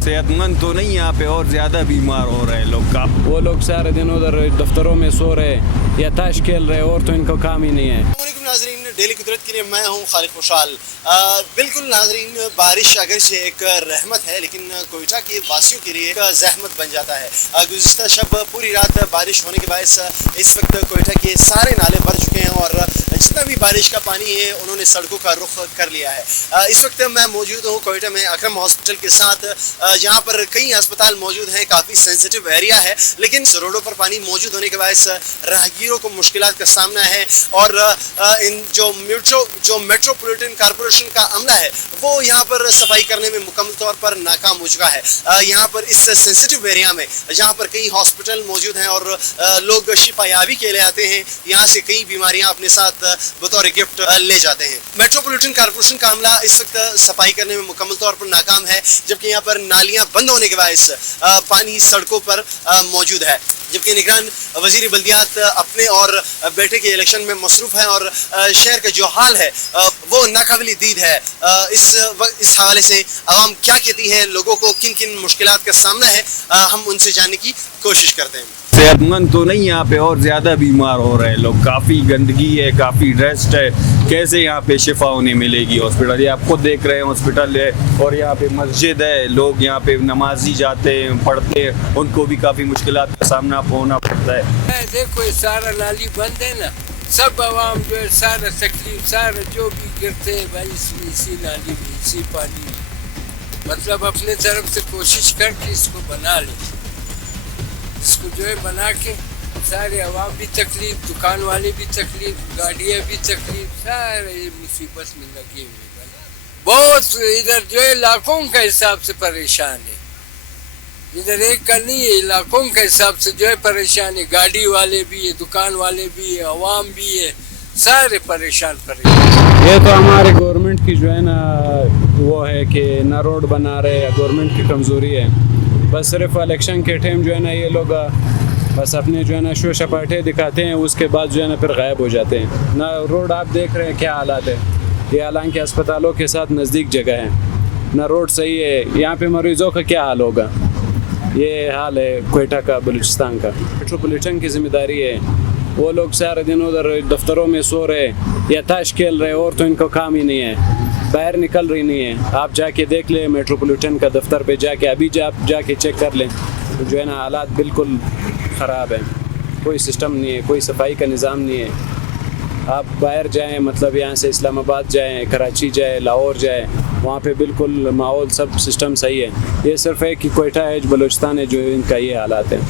सेहतमंद तो नहीं यहाँ पे, और ज़्यादा बीमार हो रहे हैं लोग का। वो लोग सारे दिन उधर दफ्तरों में सो रहे या ताश खेल रहे, और तो इनको काम ही नहीं है। नाज़रीन, डेली कुदरत के लिए मैं हूँ खालिद खुशहाल। बिल्कुल नाज़रीन, बारिश अगर से एक रहमत है, लेकिन कोयटा के वासियों के लिए एक जहमत बन जाता है। गुज़िश्ता शब पूरी रात बारिश होने के बायस इस वक्त कोयटा के सारे नाले भर चुके हैं और जितना भी बारिश का पानी है उन्होंने सड़कों का रुख कर लिया है। इस वक्त मैं मौजूद हूँ कोयटा में अकरम हॉस्पिटल के साथ, जहाँ पर कई अस्पताल मौजूद हैं। काफ़ी सेंसिटिव एरिया है, लेकिन रोडों पर पानी मौजूद होने के बायस राहगीरों को मुश्किलात का सामना है और इन जो मेट्रोपॉलिटन कॉरपोरेशन का अमला है वो यहाँ पर सफाई करने में मुकम्मल तौर पर नाकाम हो चुका है। यहाँ पर इस सेंसिटिव एरिया में जहाँ पर कई हॉस्पिटल मौजूद हैं और लोग शिफायाबी के लिए आते हैं, यहाँ से कई बीमारियाँ अपने साथ बतौर गिफ्ट ले जाते हैं। मेट्रोपॉलिटन कॉरपोरेशन का अमला इस वक्त सफाई करने में मुकम्मल तौर पर नाकाम है, जबकि यहाँ पर नालियाँ बंद होने के बायस पानी सड़कों पर मौजूद है। जबकि निगरान वज़ीर बल्दियात अपने और बेटे के इलेक्शन में मसरूफ़ है और शहर का जो हाल है वो नाकाबिल दीद है। इस हवाले से आवाम क्या कहती है, लोगों को किन किन मुश्किलात का सामना है, हम उनसे जानने की कोशिश करते हैं। सेहतमंद तो नहीं यहाँ पे, और ज़्यादा बीमार हो रहे हैं लोग। काफ़ी गंदगी है, काफ़ी डस्ट है, कैसे यहाँ पे शिफा उन्हें मिलेगी। हॉस्पिटल ये आप खुद देख रहे हैं, हॉस्पिटल है और यहाँ पे मस्जिद है, लोग यहाँ पे नमाजी जाते हैं, पढ़ते हैं, उनको भी काफ़ी मुश्किलात का सामना होना पड़ता है। देखो ये सारा नाली बंद है ना, सब आवाम जो है सारा तकलीफ, सारा जो भी गिरते हैं भाई इसी नाली में, इसी पानी में। मतलब अपने तरफ से कोशिश करके इसको बना लें, इसको जो है बना के सारे आवाम भी तकलीफ, दुकान वाले भी तकलीफ, गाड़ियाँ भी तकलीफ, सारे मुसीबत में लगे हुए भाई। बहुत इधर जो है लाखों का हिसाब से परेशान है, इधर एक का नहीं है, इलाकों के हिसाब से जो है परेशान है। गाड़ी वाले भी है, दुकान वाले भी है, अवाम भी है, सारे परेशान। ये तो हमारे गवर्नमेंट की जो है ना वो है कि ना रोड बना रहे, गवर्नमेंट की कमज़ोरी है। बस सिर्फ इलेक्शन के टाइम जो है ना ये लोग बस अपने जो है ना शो शपाटे दिखाते हैं, उसके बाद जो है ना फिर गायब हो जाते हैं। ना रोड आप देख रहे हैं क्या हालात है, ये हालांकि अस्पतालों के साथ नज़दीक जगह है, ना रोड सही है। यहाँ पे मरीज़ों का क्या हाल होगा, ये हाल है कोयटा का, बलूचिस्तान का। मेट्रोपॉलिटन की जिम्मेदारी है, वो लोग सारे दिन उधर दफ्तरों में सो रहे या ताश खेल रहे, और तो इनको काम ही नहीं है, बाहर निकल रही नहीं है। आप जाके देख लें मेट्रोपॉलिटन का दफ्तर पे जाके, अभी जाके चेक कर लें तो जो है ना हालात बिल्कुल ख़राब है। कोई सिस्टम नहीं है, कोई सफाई का निज़ाम नहीं है। आप बाहर जाएं, मतलब यहाँ से इस्लामाबाद जाएं, कराची जाएं, लाहौर जाएं, वहाँ पे बिल्कुल माहौल सब सिस्टम सही है। ये सिर्फ है कि कोयटा है, बलूचिस्तान है, जो इनका ये हालात है।